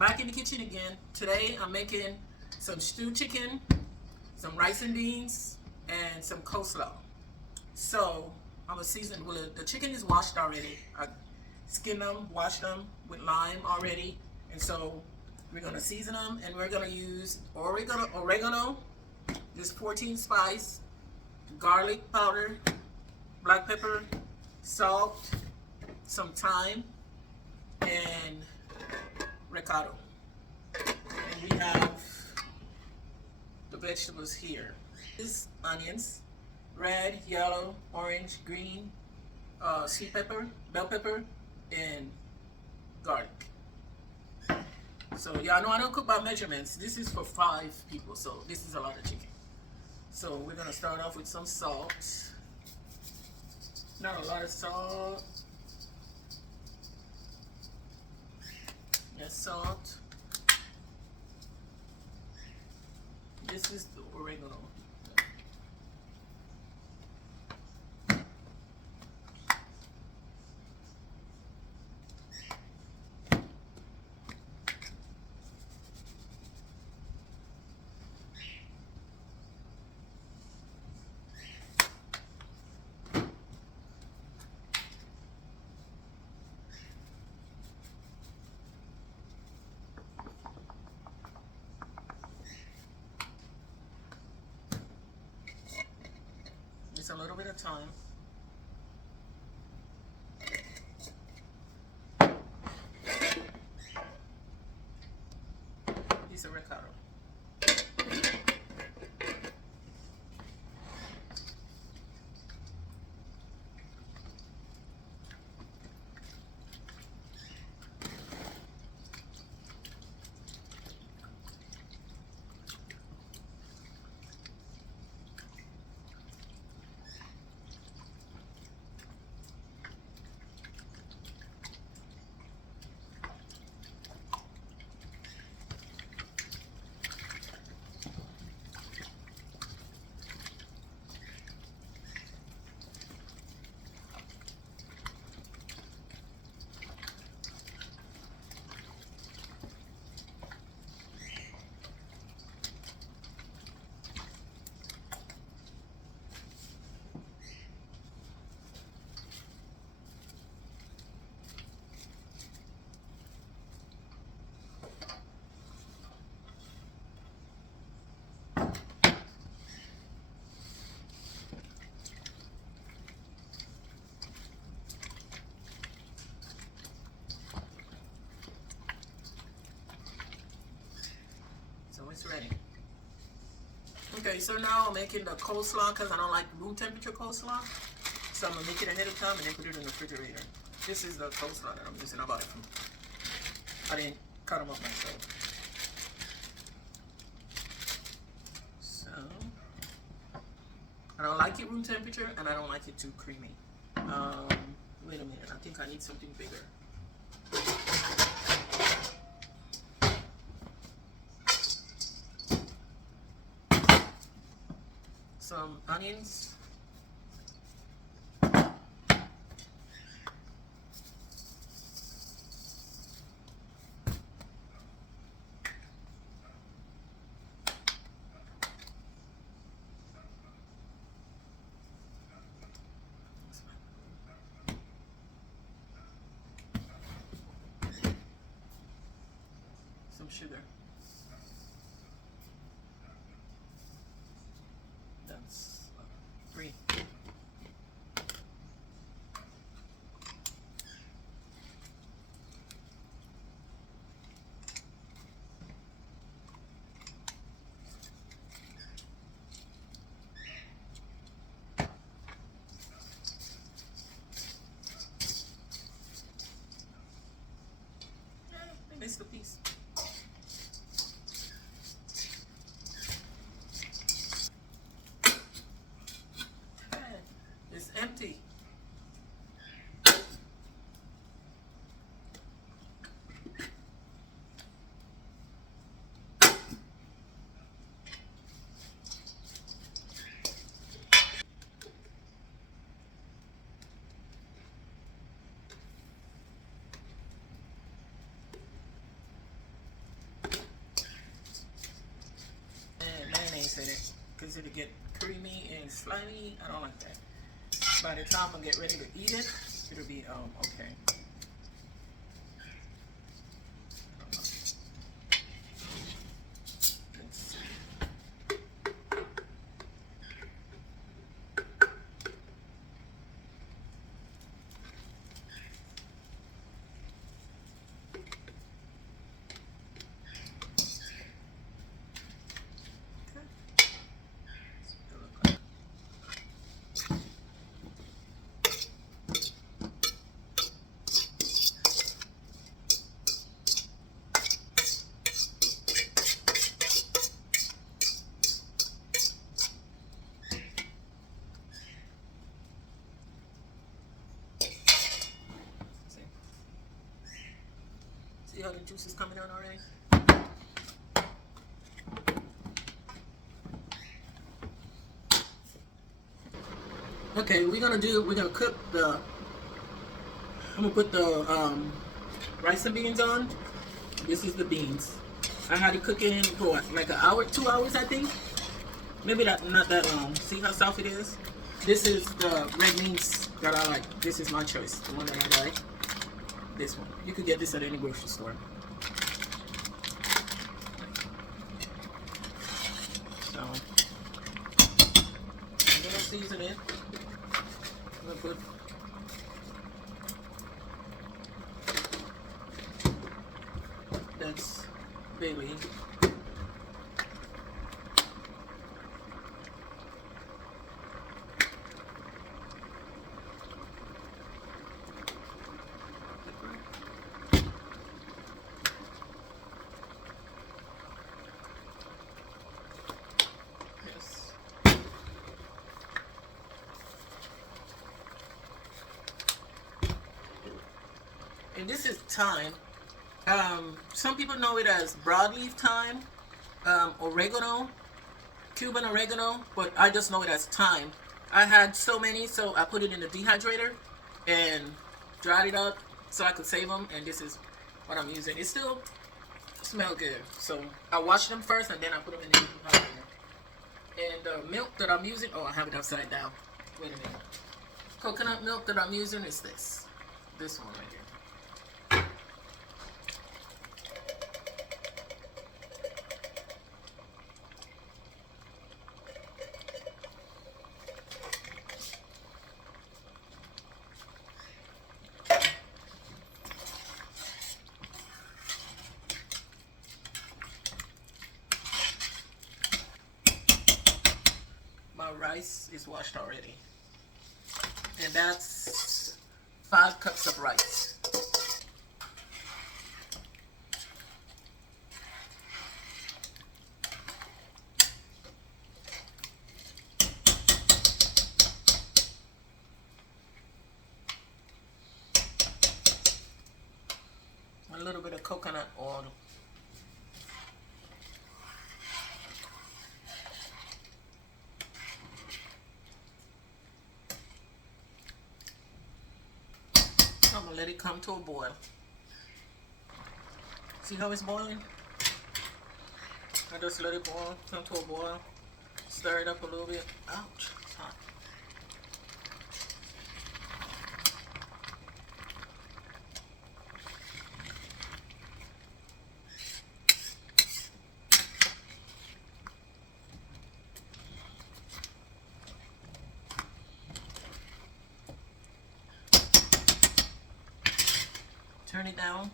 I'm back in the kitchen again. Today I'm making some stewed chicken, some rice and beans, and some coleslaw. So I'm gonna season. Well, the chicken is washed already. I skinned them, washed them with lime already, and so we're gonna season them, and we're gonna use oregano, this 14 spice, garlic powder, black pepper, salt, some thyme, and ricotta. And we have the vegetables here. This onions, red, yellow, orange, green, sweet pepper, bell pepper, and garlic. So y'all know I don't cook by measurements. This is for 5 people, so this is a lot of chicken. So we're gonna start off with some salt. Not a lot of salt. Yes, salt. This is the oregano. Just a little bit of thyme. Piece of ricotta. So it's ready. Okay, so now I'm making the coleslaw because I don't like room temperature coleslaw. So I'm gonna make it ahead of time and then put it in the refrigerator. This is the coleslaw that I'm using. I bought it from. I didn't cut them up myself. So I don't like it room temperature and I don't like it too creamy. Wait a minute. I think I need something bigger. Some onions. Some sugar. That's 3. I missed the piece. It's empty. rice in it because it'll get creamy and slimy. I don't like that. By the time I get ready to eat it, it'll be okay. Let's see. See how the juice is coming out already? Okay, we're gonna cook I'm gonna put the rice and beans on. This is the beans. I had it cooking for what, like an hour, 2 hours, I think. Maybe not that long. See how soft it is? This is the red beans that I like. This is my choice, the one that I like. This one. You could get this at any grocery store. So I'm gonna season it. I'm gonna put that's bay leaf. And this is thyme. Some people know it as broadleaf thyme, oregano, Cuban oregano, but I just know it as thyme. I had so many, so I put it in the dehydrator and dried it up so I could save them. And this is what I'm using. It still smells good. So I wash them first and then I put them in the dehydrator. And the milk that I'm using, oh, I have it upside down. Wait a minute. Coconut milk that I'm using is this one right here. My rice is washed already, and that's 5 cups of rice. A little bit of coconut oil. I'm gonna let it come to a boil. See how it's boiling? I just let it boil, come to a boil. Stir it up a little bit. Ouch, it's hot. Turn it down.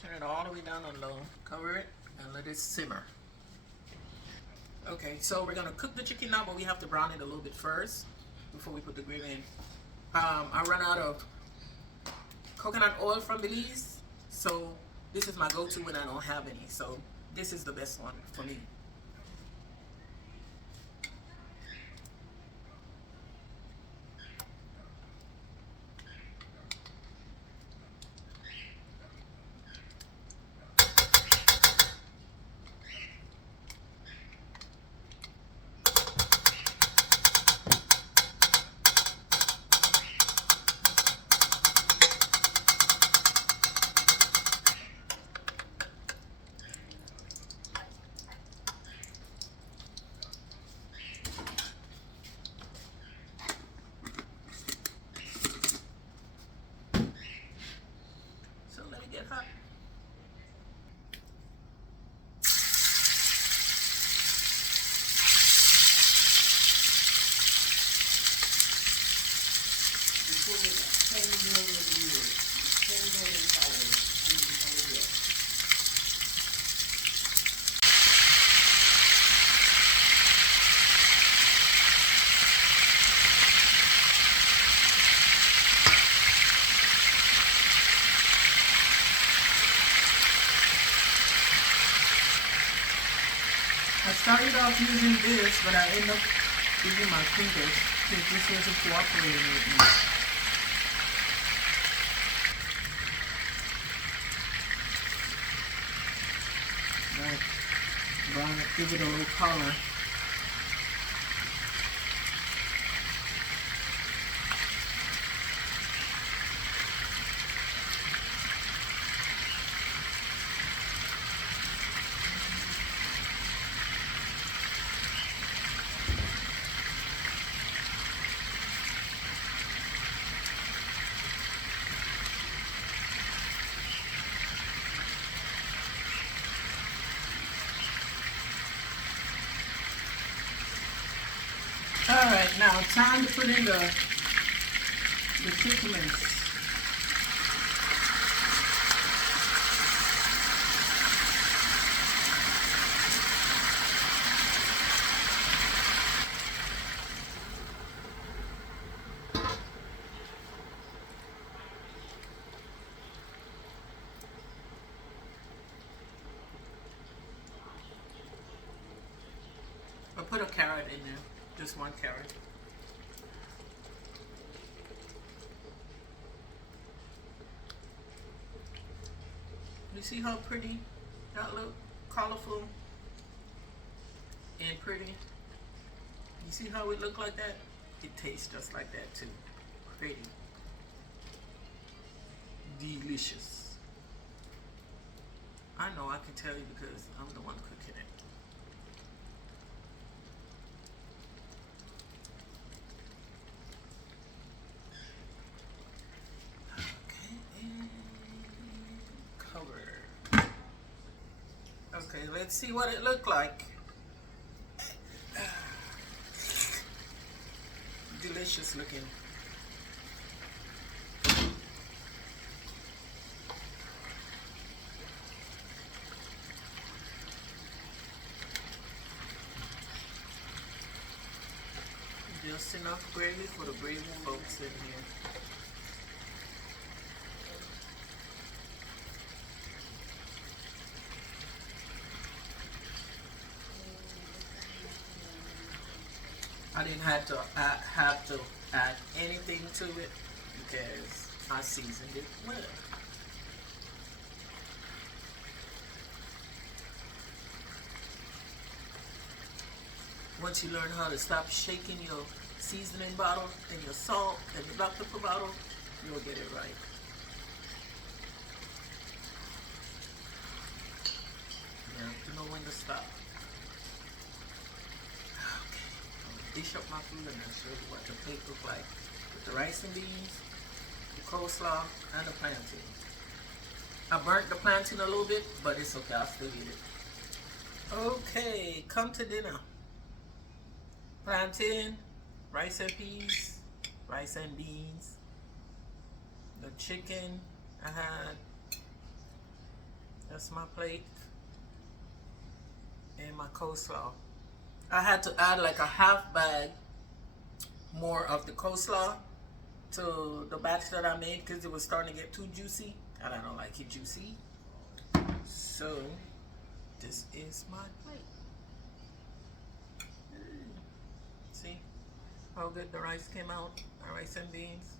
Turn it all the way down on low. Cover it and let it simmer. Okay, so we're gonna cook the chicken now, but we have to brown it a little bit first before we put the gravy in. I run out of coconut oil from Belize, so this is my go-to when I don't have any. So this is the best one for me. get hot. Before we got 10 million viewers, 10 million followers on the video. I started off using this, but I ended up using my fingers because this wasn't cooperating with me. But give it a little color. Alright, now time to put in the chickens. I'll put a carrot in there, just one carrot. You see how pretty that look? Colorful and pretty. You see how it look like that? It tastes just like that too. Pretty. Delicious. I know I can tell you because I'm the one cooking it. Okay, let's see what it looked like. Delicious looking. Just enough gravy for the brave folks in here. I didn't have to add anything to it because I seasoned it well. Once you learn how to stop shaking your seasoning bottle and your salt and your black pepper bottle, you'll get it right. You have to know when to stop. Dish up my food and I'll show you what the plate look like with the rice and beans, the coleslaw, and the plantain. I burnt the plantain a little bit, but it's okay, I'll still eat it. Okay, come to dinner. Plantain, rice and peas, rice and beans, the chicken I had, that's my plate, and my coleslaw. I had to add like a half bag more of the coleslaw to the batch that I made because it was starting to get too juicy and I don't like it juicy. So this is my plate. See how good the rice came out, the rice and beans.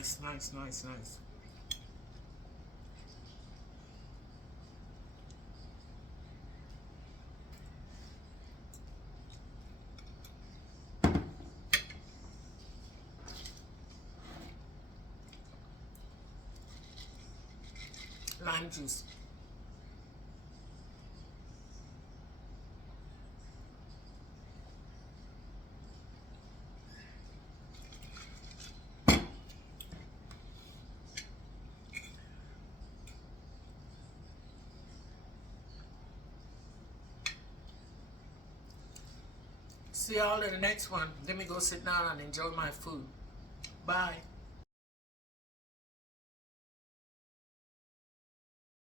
Nice, nice, nice, nice. Lime juice. See y'all in the next one. Let me go sit down and enjoy my food. Bye.